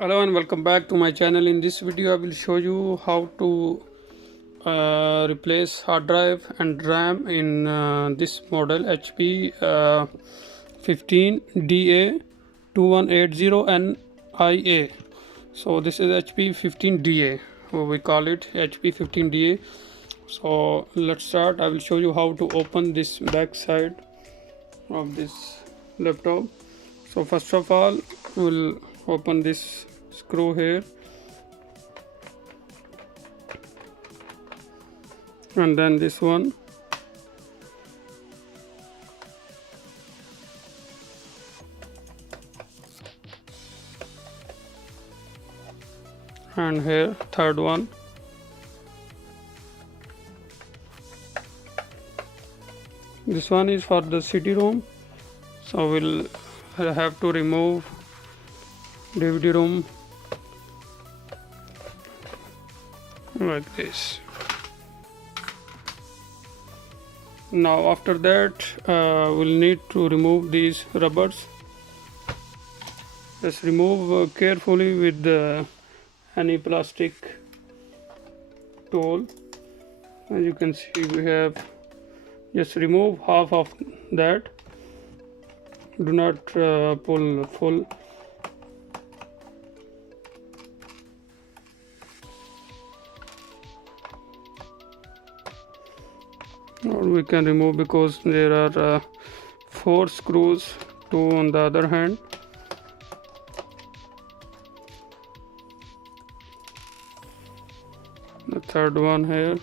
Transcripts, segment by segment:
Hello and welcome back to my channel. In this video I will show you how to replace hard drive and RAM in this model HP 15 DA 2180NIA. So this is HP 15 DA, we call it HP 15 DA. So let's start. I will show you how to open this back side of this laptop. So first of all, we'll open this screw here, and then this one, and here third one. This one is for the CD-ROM, so we'll have to remove DVD-ROM like this. Now after that we'll need to remove these rubbers. Just remove carefully with any plastic tool. As you can see, we have just remove half of that. Do not pull full. Or we can remove because there are 4 screws, 2 on the other hand. The third one here.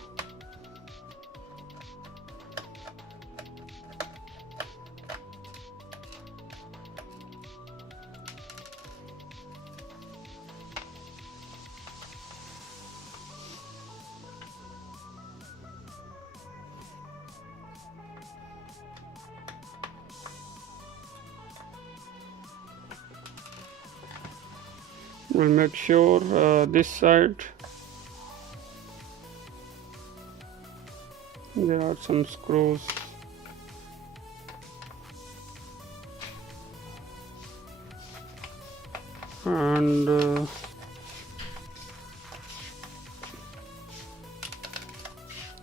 We'll make sure this side there are some screws. And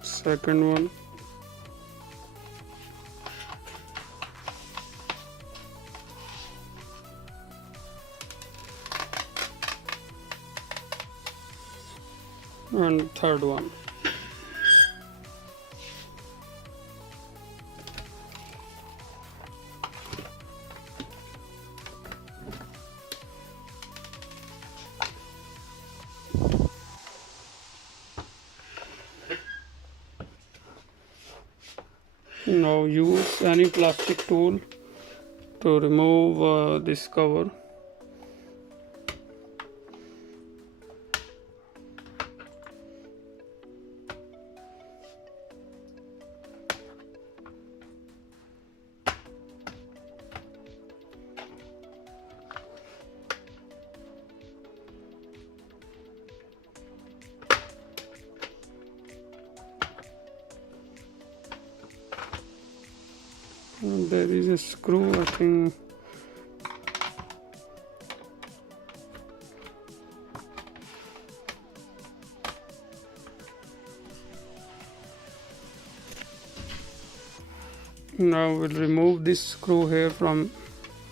second one. And third one. Now use any plastic tool to remove this cover. There is a screw, I think. Now we'll remove this screw here from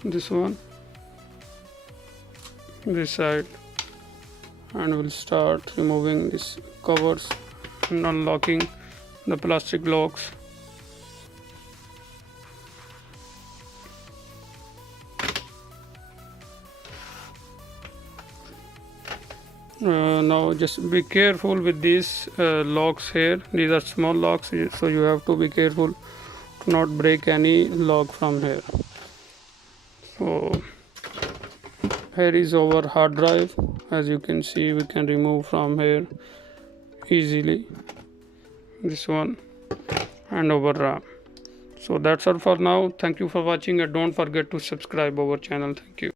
this one, this side, and we'll start removing these covers and unlocking the plastic locks. Now just be careful with these locks here. These are small locks, so you have to be careful to not break any lock from here. So here is our hard drive. As you can see, we can remove from here easily, this one, and our RAM. So that's all for now. Thank you for watching, and don't forget to subscribe our channel. Thank you.